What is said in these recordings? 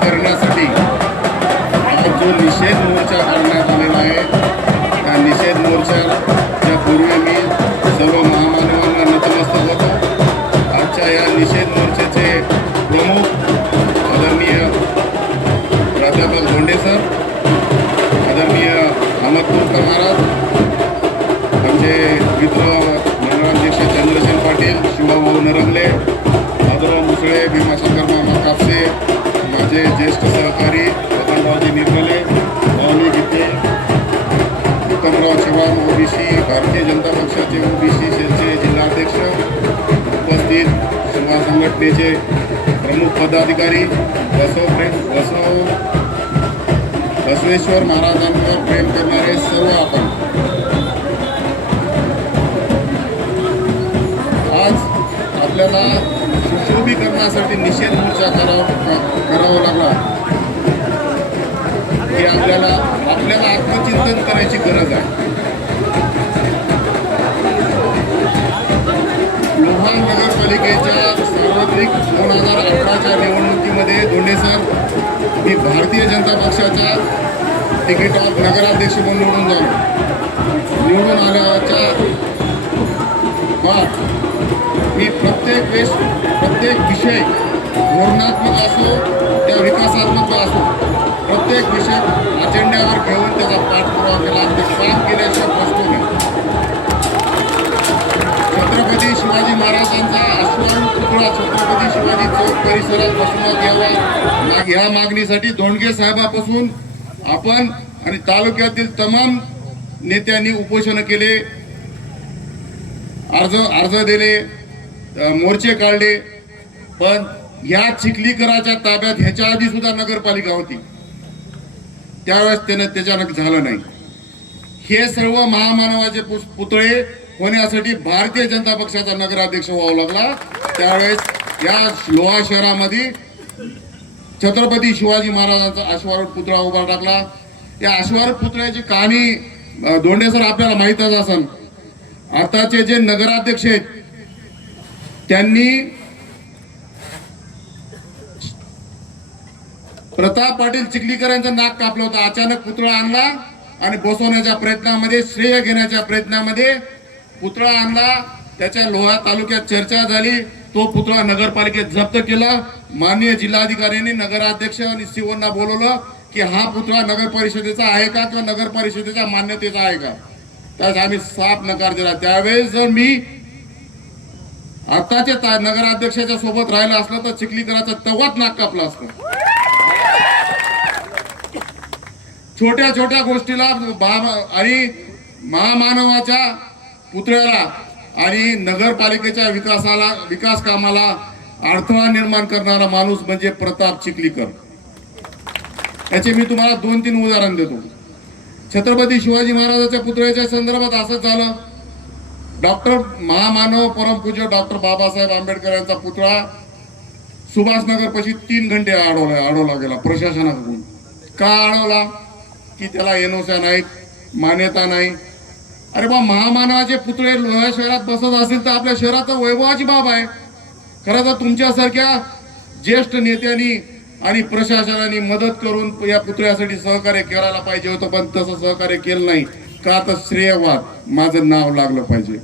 करण्यासाठी जो निषेध मोर्चा काढण्यात आलेला आहे, त्या निषेध मोर्चाच्या पूर्वी मी सर्व महामानवांना नतमस्तक होतो। आजच्या या निषेध मोर्चाचे प्रमुख आदरणीय प्राध्यापक धोंडे सर, आदरणीय अहमदपूरकर महाराज, आमचे मित्र मंडळाध्यक्ष चंद्रसेन पाटील, शिवाभाऊ नरमले, आदराव मुसळे, भीमाशंकर मामा कापसे, माझे ज्येष्ठ सहकारी वसंतरावजी निर्मले, भावनी गीते, उत्तमराव चव्हाण ओबीसी, भारतीय जनता पक्षाचे ओबीसी सेलचे जिल्हाध्यक्ष, उपस्थित युवा संघटनेचे प्रमुख पदाधिकारी, बसवेश्वर महाराजांवर प्रेम करणारे सर्व आपण, आज आपल्याला सुशोभीकरणासाठी निषेध मोर्चा करावा लागला की आपल्याला आत्मचिंतन करायची गरज आहे। लोहा नगरपालिकेच्या सार्वत्रिक 2018च्या निवडणुकीमध्ये धोंडे सर, मी भारतीय जनता पक्षाच्या तिकीटावर नगराध्यक्ष म्हणून निवडून झालो। निवडून आल्याच्या बाद मी प्रत्येक विषय धोरणात्मक असो त्या विकासात्मक असो, प्रत्येक विषय अजेंड्यावर घेऊन त्याचा पाठपुरावा केला, ते काम केल्याशिवाय बसतो नाही। छत्रपती शिवाजी महाराजांचा अश्वारूढ पुतळा छत्रपती शिवाजी चौक परिसरात बसवण्यात यावा या मागणीसाठी धोंडगे साहेबापासून आपण आणि तालुक्यातील तमाम नेत्यांनी उपोषण केले, अर्ज दिले, मोर्चे काढले, पण या चिखलीकराच्या ताब्यात ह्याच्या आधी सुद्धा नगरपालिका होती, त्यावेळेस त्याच्यानं झालं नाही। हे सर्व महामानवाचे पुतळे होण्यासाठी भारतीय जनता पक्षाचा नगराध्यक्ष व्हावा लागला। त्यावेळेस या लोहा शहरामध्ये छत्रपती शिवाजी महाराजांचा अश्वारूढ पुतळा उभा टाकला। या अश्वारूढ पुतळ्याची कहाणी धोंडे सर आपल्याला माहीतच असेल। आताचे जे नगराध्यक्ष आहेत त्यांनी प्रताप पाटील चिखलीकर यांचं नाक कापलं होतं। अचानक पुतळा आणला आणि बसवण्याच्या प्रयत्नामध्ये, श्रेय घेण्याच्या प्रयत्नामध्ये पुतळा आणला, त्याच्या लोहा तालुक्यात चर्चा झाली, तो पुतळा नगरपालिकेत जप्त केला। माननीय जिल्हाधिकाऱ्यांनी नगराध्यक्ष आणि सीओना बोलवलं की हा पुतळा नगर परिषदेचा आहे का किंवा नगर परिषदेच्या मान्यतेचा आहे का, त्यास आम्ही साफ नकार दिला। त्यावेळेस जर मी आताच्या नगराध्यक्षाच्या सोबत राहिला असलं तर चिखलीकराचा तेव्हाच नाक कापला असतं। छोट्या छोट्या गोष्टीला आणि महामानवाच्या पुतळ्याला आणि नगरपालिकेच्या विकास कामाला अडथळा निर्माण करणारा माणूस म्हणजे प्रताप चिखलीकर। याचे मी तुम्हाला 2-3 उदाहरण देतो। छत्रपती शिवाजी महाराजांच्या पुतळ्याच्या संदर्भात असंच झालं। डॉक्टर महामानव परमपूज्य डॉक्टर बाबासाहेब आंबेडकर यांचा पुतळा सुभाषनगर पाशी 3 घंटे अडवला गेला प्रशासनाकडून। का अडवला? की त्याला एनओसी नाहीत, मान्यता नाही। अरे बा, महामानवाचे पुतळे लोहा शहरात बसत असेल तर आपल्या शहराचं वैभवाची बाब आहे। खरं तर तुमच्यासारख्या ज्येष्ठ नेत्यांनी आणि प्रशासनाने मदत करून या पुतळ्यासाठी सहकार्य करायला पाहिजे होतं, पण तसं सहकार्य केलं नाही। का तर श्रेयवाद, माझं नाव लागलं पाहिजे।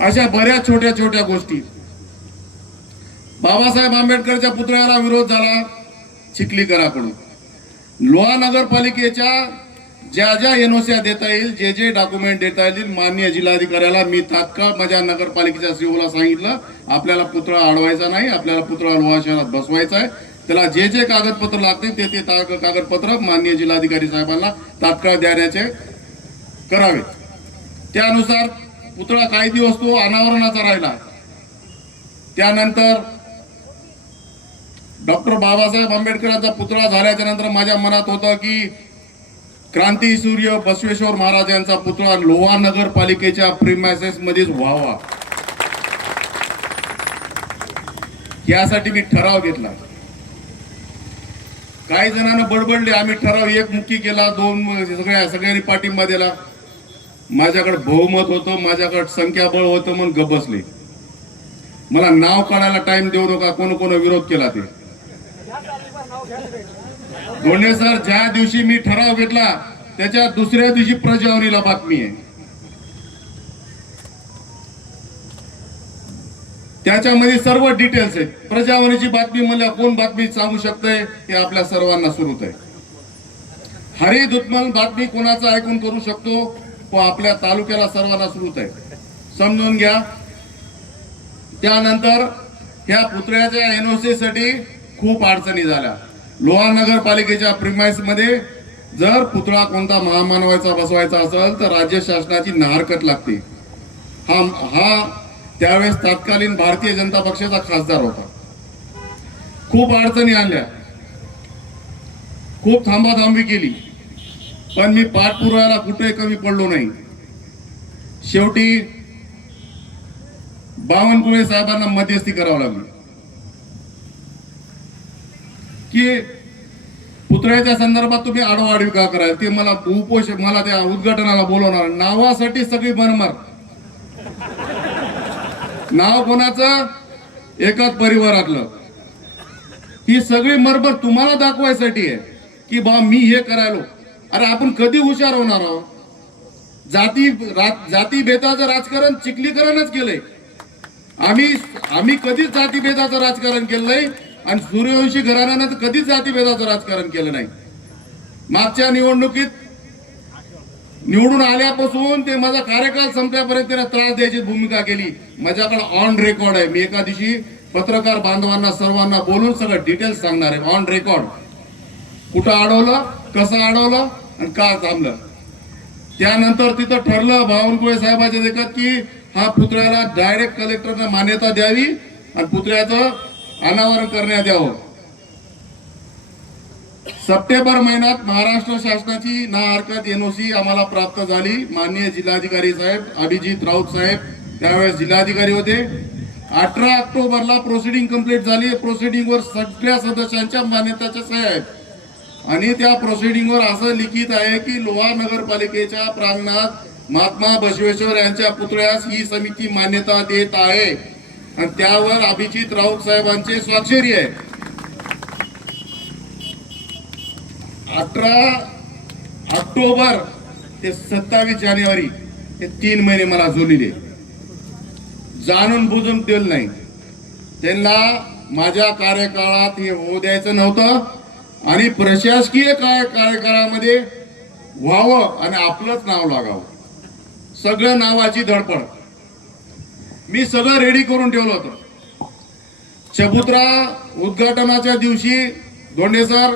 अशा बऱ्याच छोट्या छोट्या गोष्टी। बाबासाहेब आंबेडकरच्या पुतळ्याला विरोध झाला चिखलीकराकडून। लोहा नगरपालिकेच्या ज्या एनओसी देता येईल, जे डॉक्युमेंट देता येईल, माननीय जिल्हाधिकाऱ्याला मी तात्काळ माझ्या नगरपालिकेच्या सीओला सांगितलं, आपल्याला पुतळा अडवायचा नाही, आपल्याला पुतळा लोहा शहरात बसवायचा आहे। त्याला जे कागदपत्र लागतील ते कागदपत्र माननीय जिल्हाधिकारी साहेबांना तात्काळ देण्याचे करावे। त्यानुसार पुतळा काही दिवस तो अनावरणाचा राहिला। त्यानंतर डॉक्टर बाबासाहेब आंबेडकरांचा पुतळा झाल्याच्या नंतर माझ्या मनात होतं की क्रांती सूर्य बसवेश्वर महाराज यांचा पुतळा लोहा नगरपालिकेच्या प्रिमायसेस मध्येच व्हावा, यासाठी मी ठराव घेतला। काही जणांना बडबडले, आम्ही ठराव 1 मुखी केला, 2 सगळ्यांनी पाठिंबा दिला। माझ्याकडे बहुमत होतं, माझ्याकडे संख्याबळ होतं म्हणून गप्प बसले. मला नाव काढायला टाइम देऊ नका, कोण कोण विरोध केला ते. धोंडे सर, ज्या दिवशी मी ठराव घेतला त्याच्या दुसऱ्या दिवशी प्रजावाणीला बातमी आहे. त्याच्यामध्ये सर्व डिटेल्स आहेत. प्रजावाणीची बातमी म्हणल्या कोण बातमी सांगू शकतंय हे आपल्या सर्वांना सुरूच आहे. हरित उत्पन्न बातमी कोणाचं ऐकून करू शकतो, तो आपल्या तालुक्याला सर्वांना सुरूच आहे, समजून घ्या. त्यानंतर ह्या पुतळ्याच्या एनओसी साठी खूप अडचणी झाल्या. लोहा नगरपालिकेच्या प्रिमाइस मध्ये जर पुतळा कोणता महामानवाचा बसवायचा असेल तर राज्य शासनाची हरकत लागते. हा त्यावेळेस तत्कालीन भारतीय जनता पक्षाचा खासदार होता. खूप अडचणी आणल्या, खूप थांबाथांबी केली, पण मी पाठपुराव्याला कुठे कमी पडलो नाही. शेवटी बावनकुळे साहेबांना मध्यस्थी करावं लागली की पुतळ्याच्या संदर्भात तुम्ही आडवाडवी का कराल. ते मला मला त्या उद्घाटनाला बोलवणार. नावासाठी सगळी मनमार. नाव कोणाचं? एकाच परिवारातलं. ही सगळी मरबर तुम्हाला दाखवायसाठी आहे की बा मी हे करायलो. अरे आपण कधी हुशार होणार आहोत? जाती भेदाचं राजकारण चिखलीकरणच केलंय. आम्ही कधीच जातीभेदाचं राजकारण केलं नाही आणि सूर्यवंशी घराण्यानं तर कधीच जातीभेदाचं राजकारण केलं नाही. मागच्या निवडणुकीत निवडून आल्यापासून ते माझा कार्यकाल संपल्यापर्यंत त्यांना त्रास द्यायची भूमिका केली. माझ्याकडे ऑन रेकॉर्ड आहे. मी एका दिवशी पत्रकार बांधवांना सर्वांना बोलून सगळं डिटेल्स सांगणार आहे, ऑन रेकॉर्ड. कुठं अडवलं, कसं अडवलं आणि का थांबलं. त्यानंतर तिथं ठरलं बावनकुळे साहेबांच्या देखत की हा पुतळ्याला डायरेक्ट कलेक्टरने मान्यता द्यावी आणि पुतळ्याचं अनावरण करण्यात यावं. सप्टेंबर महिन्यात महाराष्ट्र शासनाची ना हरकत एनओसी आम्हाला प्राप्त झाली. माननीय जिल्हाधिकारी साहेब अभिजित राऊत साहेब त्यावेळेस जिल्हाधिकारी होते. 18 ऑक्टोबरला प्रोसिडिंग कंप्लीट झाली. प्रोसिडिंगवर सगळ्या सदस्यांच्या मान्यताच्या सह्या आहेत आणि त्या प्रोसिडिंगवर असं लिखित आहे की लोहा नगरपालिकेच्या प्रांगणात महात्मा बसवेश्वर यांच्या पुतळ्यास ही समिती मान्यता देत आहे आणि त्यावर अभिजित राऊत साहेबांचे स्वाक्षरी आहे. 18 ऑक्टोबर ते 27 जानेवारी हे 3 महिने मला झोलिले. जाणून बुजून दिलं नाही. त्यांना माझ्या कार्यकाळात हे होऊ द्यायचं नव्हतं आणि प्रशासकीय कार्यकाळामध्ये व्हावं आणि आपलंच नाव लागावं. सगळं नावाची धडपड मी सगळं रेडी करून ठेवलं होतं. चबुत्रा उद्घाटनाच्या दिवशी धोंडे सर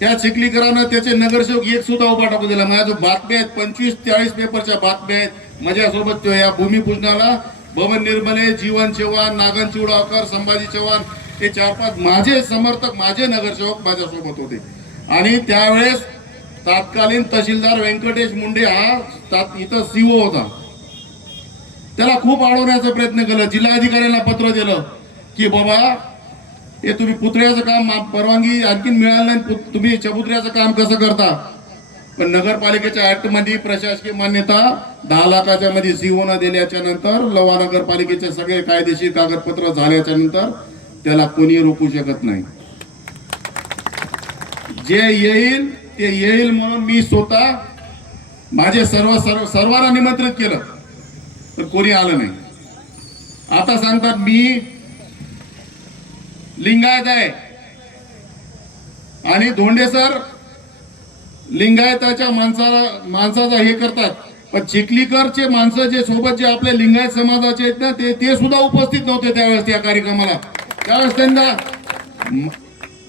त्या चिखलीकरांना त्याचे नगरसेवक एक सुद्धा उभा टाकू दिला. माझ्या जो बातम्या आहेत 25-40 पेपरच्या बातम्या आहेत माझ्यासोबत. या भूमिपूजनाला भवन निर्मले, जीवन चव्हाण, नागन चिवडावकर, संभाजी चव्हाण हे 4-5 माझे समर्थक, माझे नगरसेवक माझ्यासोबत होते. आणि त्यावेळेस तत्कालीन तहसीलदार व्यंकटेश मुंडे हा इथं सीओ होता. त्याला खूप अडवण्याचा प्रयत्न केला. जिल्हाधिकाऱ्यांना पत्र दिलं की बाबा हे तुम्ही पुतळ्याचं काम परवानगी आणखीन मिळालं नाही, तुम्ही चबुतऱ्याचं काम कसं करता. पण नगरपालिकेच्या ऍक्ट मध्ये प्रशासकीय मान्यता 10 लाखाच्या मध्ये सीओनं दिल्याच्या नंतर लोहा नगरपालिकेचे सगळे कायदेशीर कागदपत्र झाल्याच्या नंतर त्याला कोणी रोखू शकत नाही. जे येईल ते येईल म्हणून मी स्वतः माझे सर्वांना निमंत्रित केलं तर कोणी आलं नाही. आता सांगतात मी लिंगायत आहे आणि धोंडे सर लिंगायताच्या माणसाचा हे करतात. पण चिखलीकरचे माणसं जे सोबत जे आपल्या लिंगायत समाजाचे आहेत ना ते सुद्धा उपस्थित नव्हते त्यावेळेस त्या कार्यक्रमाला. त्यावेळेस त्यांना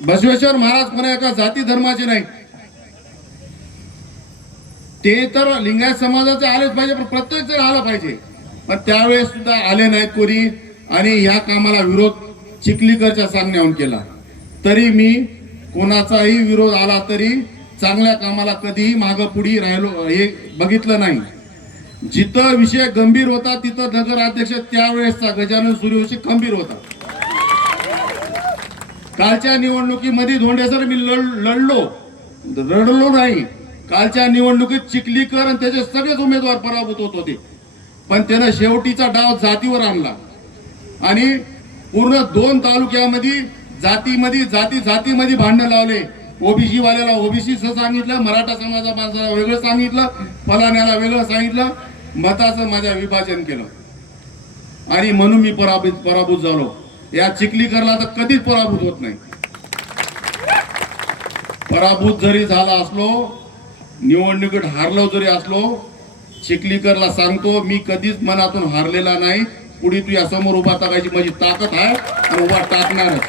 बसवेश्वर महाराज पण एका जाती धर्माचे नाही. ते तर लिंगायत समाजाचे आलेच पाहिजे, पण प्रत्येक जण आला पाहिजे. पण त्यावेळेस सुद्धा आले नाहीत कोणी आणि या कामाला विरोध चिखलीकरच्या सांगण्याहून केला. तरी मी कोणाचाही विरोध आला तरी चांगल्या कामाला कधीही मागं पुढी राहिलो हे बघितलं नाही. जिथं विषय गंभीर होता तिथं नगराध्यक्ष त्यावेळेसचा गजानन सूर्यवंशी खंबीर होता. कालच्या निवडणुकीमध्ये धोंडे सर मी रडलो नाही. कालच्या निवडणुकीत चिखलीकर आणि त्याचे सगळेच उमेदवार पराभूत होत होते, पण त्यानं शेवटीचा डाव जातीवर आणला आणि पूर्ण 2 तालुक्यामध्ये जातीमध्ये भांडण लावले. ओबीसी वाल्याला ओबीसी सांगितलं, मराठा समाजा माणसाला वेगळं सांगितलं, फलाण्याला वेगळं सांगितलं, मताचं माझ्या विभाजन केलं आणि म्हणून मी पराभूत झालो. या चिखलीकरला तर कधीच पराभूत होत नाही. पराभूत जरी झाला असलो, निवडणुकीत हारलो जरी असलो, चिखलीकरला सांगतो मी कधीच मनातून हारलेला नाही. पुढे तू या समोर उभा टाकायची माझी ताकद आहे आणि उभा टाकणारच.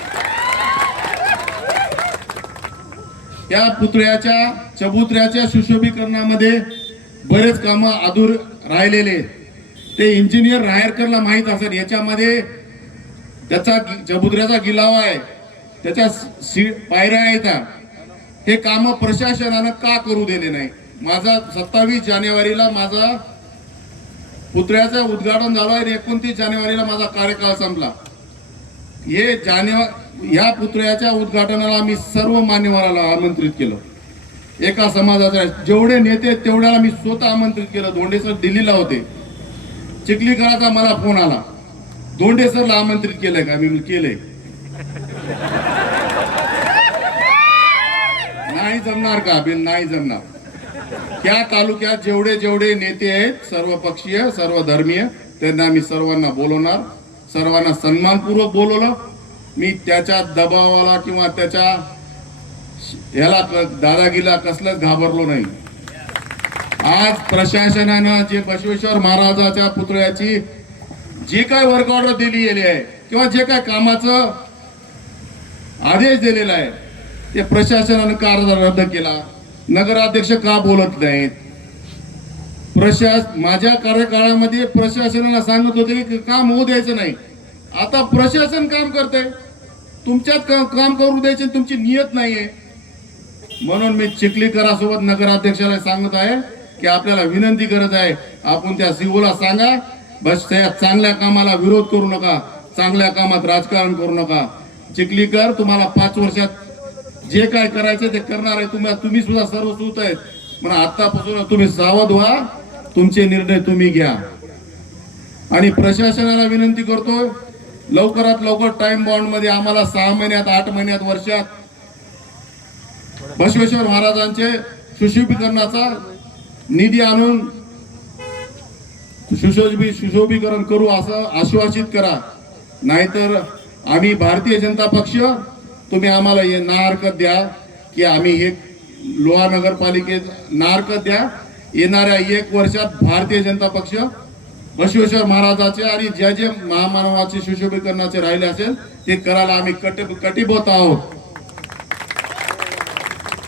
या पुतळ्याच्या चबुतऱ्याच्या सुशोभीकरणामध्ये बरेच कामं अधूर राहिलेले. ते इंजिनियर राहेरकरला माहित असेल. याच्यामध्ये त्याचा चबुतऱ्याचा गिलावा आहे, त्याच्या पायऱ्या आहेत. हे काम प्रशासनानं का करू दिले नाही? माझा 27 जानेवारीला माझा पुतळ्याचं उद्घाटन झालं आणि 29 जानेवारीला माझा कार्यकाळ संपला. या पुतळ्याच्या उद्घाटनाला मी सर्व मान्यवराला आमंत्रित केलं. एका समाजाच्या जेवढे नेते तेवढ्याला मी स्वतः आमंत्रित केलं. धोंडे सर दिल्लीला होते. चिखलीकराचा मला फोन आला, धोंडे सरला आमंत्रित केलंय का? मी केलंय. नाही जमणार का? बिल नाही जमणार. त्या तालुक्यात जेवढे नेते आहेत, सर्व पक्षीय सर्व धर्मीय, त्यांना मी सर्वांना बोलवणार, सर्वांना सन्मानपूर्वक बोलवलं. मी त्याच्या दबावाला किंवा त्याच्या याला दादागिरीला कसलंच घाबरलो नाही. आज प्रशासनानं जे बसवेश्वर महाराजाच्या पुतळ्याची जी काय वर्क ऑर्डर दिली गेली आहे किंवा जे काय कामाचं आदेश दिलेला आहे, ते प्रशासनानं का रद्द केला? नगराध्यक्ष का बोलत नाहीत? माझ्या कार्यकाळामध्ये प्रशासनाला सांगत होते की काम होऊ द्यायचं नाही. आता प्रशासन काम करते, तुमच्यात काम करू द्यायचे तुमची नियत नाहीये. म्हणून मी चिखलीकरासोबत नगराध्यक्षाला सांगत आहे की आपल्याला विनंती करत आहे, आपण त्या सीओला सांगा, बस त्या चांगल्या कामाला विरोध करू नका, चांगल्या कामात राजकारण करू नका. चिखलीकर तुम्हाला 5 वर्षात जे काय करायचं ते करणार आहे. तुम्ही सुद्धा सर्व सूत आहेत, पण आतापासून तुम्ही सावध व्हा, तुमचे निर्णय तुम्ही घ्या. आणि प्रशासनाला विनंती करतो, लवकरात लवकर टाइम बाउंड मध्ये आम्हाला 6 महिन्यात 8 महिन्यात वर्षात बसवेश्वर महाराजांचे सुशोभीकरणाचा निधी आणून सुशोभीकरण करू असं आश्वासित करा. नाहीतर आम्ही भारतीय जनता पक्ष, तुम्ही आम्हाला हे ना हरकत द्या की आम्ही हे लोहा नगरपालिकेत ना हरकत द्या. येणाऱ्या 1 वर्षात भारतीय जनता पक्ष बसवेश्वर महाराजाचे आणि जे महामानवाचे सुशोभीकरणाचे राहिले असेल ते करायला आम्ही कटिबद्ध आहोत.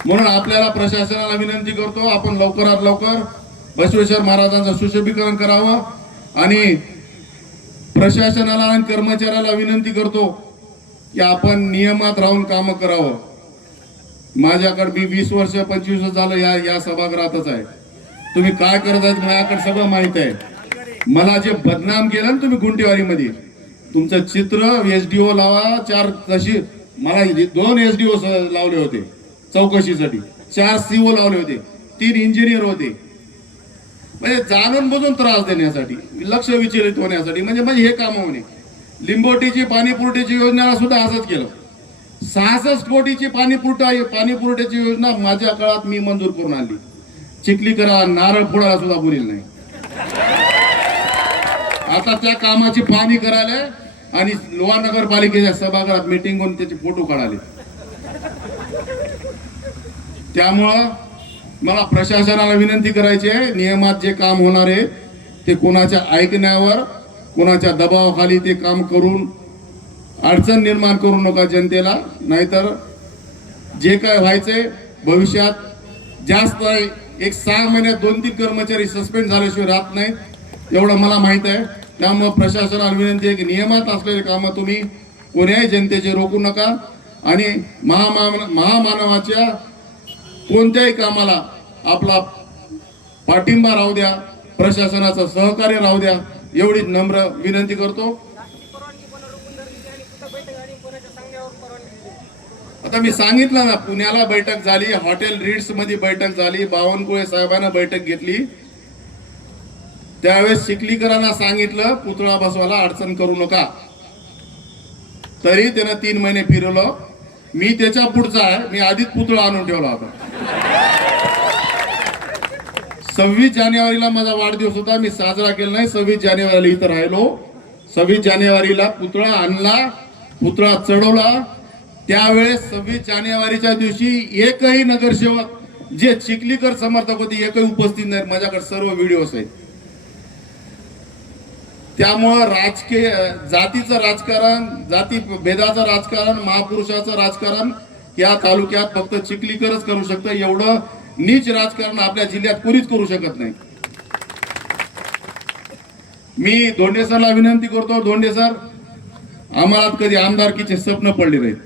म्हणून आपल्याला प्रशासनाला विनंती करतो, आपण लवकरात लवकर बसवेश्वर महाराजांचं सुशोभीकरण करावं. आणि प्रशासनाला आणि कर्मचाऱ्याला विनंती करतो की आपण नियमात राहून काम करावं. माझ्याकडे मी 20 वर्ष 25 वर्ष झालं या सभागृहातच आहे. तुम्ही काय करत आहेत माझ्याकडे सगळं माहित आहे. मला जे बदनाम केलं ना तुम्ही गुंटेवारीमध्ये, तुमचं चित्र एसडीओ लावा 4, तशी मला 2 एसडीओ लावले होते चौकशीसाठी, 4 सीओ लावले होते, 3 इंजिनियर होते. म्हणजे जाणून बुजून त्रास देण्यासाठी, लक्ष विचलित होण्यासाठी, म्हणजे हे काम होणे. लिंबोटीची पाणीपुरवठ्याची योजनेला सुद्धा असंच केलं. 66 कोटीची पाणीपुरवठ्याची योजना माझ्या काळात मी मंजूर करून आणली. चिखलीकरा नारळ फोडायला सुद्धा बोलील नाही. आता त्या कामाची पाहणी करायला आणि लोहा नगरपालिकेच्या सभागृहात मीटिंग होऊन त्याचे फोटो काढाले. त्यामुळं मला प्रशासनाला विनंती करायची आहे, नियमात जे काम होणार आहे ते कोणाच्या ऐकण्यावर, कोणाच्या दबावाखाली ते काम करून अडचण निर्माण करू नका जनतेला. नाहीतर जे काय व्हायचंय भविष्यात जास्त 6 महिन्यात 2-3 कर्मचारी सस्पेंड झाल्याशिवाय राहत नाहीत, एवढं मला माहित आहे. त्यामुळे प्रशासनाला विनंती आहे की नियमात असलेले कामं तुम्ही कोण्याही जनतेचे रोखू नका आणि महामानवाच्या कोणत्याही कामाला आपला पाठिंबा राहू द्या, प्रशासनाचं सहकार्य राहू द्या, एवढी नम्र विनंती करतो. आता मी सांगितलं ना, पुण्याला बैठक झाली, हॉटेल रीड्स मध्ये बैठक झाली, बावनकुळे साहेबांना बैठक घेतली, त्यावेळेस चिखलीकरांना सांगितलं पुतळा बसवायला अडचण करू नका, तरी त्यानं 3 महिने फिरवलं. मी त्याच्या पुढचा आहे, मी आधीच पुतळा आणून ठेवला होता. 26 जानेवारीला माझा वाढदिवस होता, मी साजरा केला नाही. 26 जानेवारीला इथं राहिलो. 26 जानेवारीला पुतळा आणला, पुतळा चढवला. त्यावेळेस 26 जानेवारीच्या दिवशी एकही नगरसेवक जे चिखलीकर समर्थक होते एकही उपस्थित नाही. माझ्याकडे सर्व व्हिडिओज आहेत. त्यामुळं राजकीय जातीचं राजकारण, जाती भेदाचं राजकारण, महापुरुषाचं राजकारण या तालुक्यात फक्त चिखलीकरच करू शकतं. एवढं नीच राजकारण आपल्या जिल्ह्यात कोणीच करू शकत नाही. मी धोंडे सरला विनंती करतो, धोंडे सर, आम्हाला कधी आमदारकीचे स्वप्न पडले नाहीत.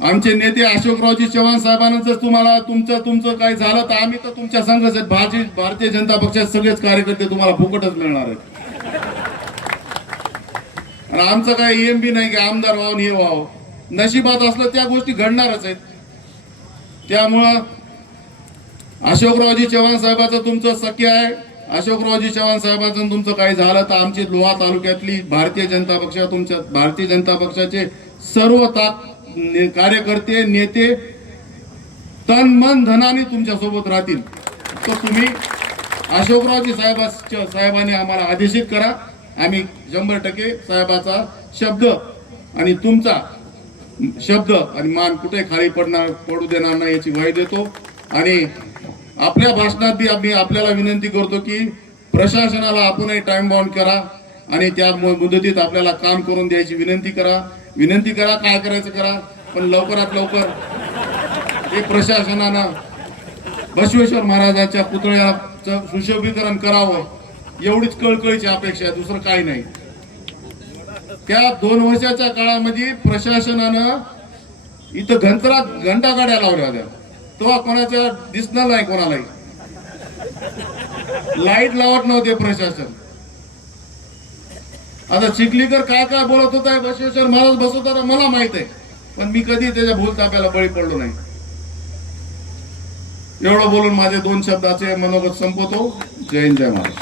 आमचे नेते अशोकरावजी चव्हाण साहेबांना जर तुम्हाला तुमचं काही झालं तर आम्ही तर तुमच्या संघच आहेत. भारतीय जनता पक्षाचे सगळेच कार्यकर्ते तुम्हाला फुकटच मिळणार आहेत. आणि आमचं काही एम बी नाही की आमदार व्हावं हे व्हावं. नशिबात असलं त्या गोष्टी घडणारच आहेत. त्यामुळं अशोकरावजी चव्हाण साहेबाचं तुमचं सख्य आहे. अशोकरावजी चव्हाण साहेबांचं तुमचं काही झालं तर आमची लोहा तालुक्यातली भारतीय जनता पक्षाचे सर्व कार्यकर्ते नेते तन मन धनाने तुमच्या सोबत राहतील. तर तुम्ही अशोकरावजी साहेबांनी आम्हाला आदेशित करा. आम्ही 100% साहेबाचा शब्द आणि तुमचा शब्द आणि मान कुठे खाली पडू देणार नाही याची ग्वाही देतो. आणि आपल्या भाषणात बी आम्ही आपल्याला विनंती करतो की प्रशासनाला आपणही टाइम बाउंड करा आणि त्या मुदतीत आपल्याला काम करून द्यायची विनंती करा. काय करायचं करा, पण लवकरात लवकर हे प्रशासनानं बसवेश्वर महाराजांच्या पुतळ्याचं सुशोभीकरण करावं एवढीच कळकळीची अपेक्षा आहे, दुसरं काही नाही. त्या 2 वर्षाच्या काळामध्ये प्रशासनानं इथं घंटा गाड्या लावल्या होत्या, तेव्हा कोणाच्या दिसणार नाही, कोणालाही लाईट लावत नव्हते प्रशासन. आता चिखलीकर काय काय बोलत होता बसवेश्वर महाराज बसवताना मला माहित आहे, पण मी कधी त्याच्या भूलथाप्याला बळी पडलो नाही. एवढं बोलून माझे 2 शब्दाचे मनोगत संपवतो. जय हिंद, जय महाराष्ट्र.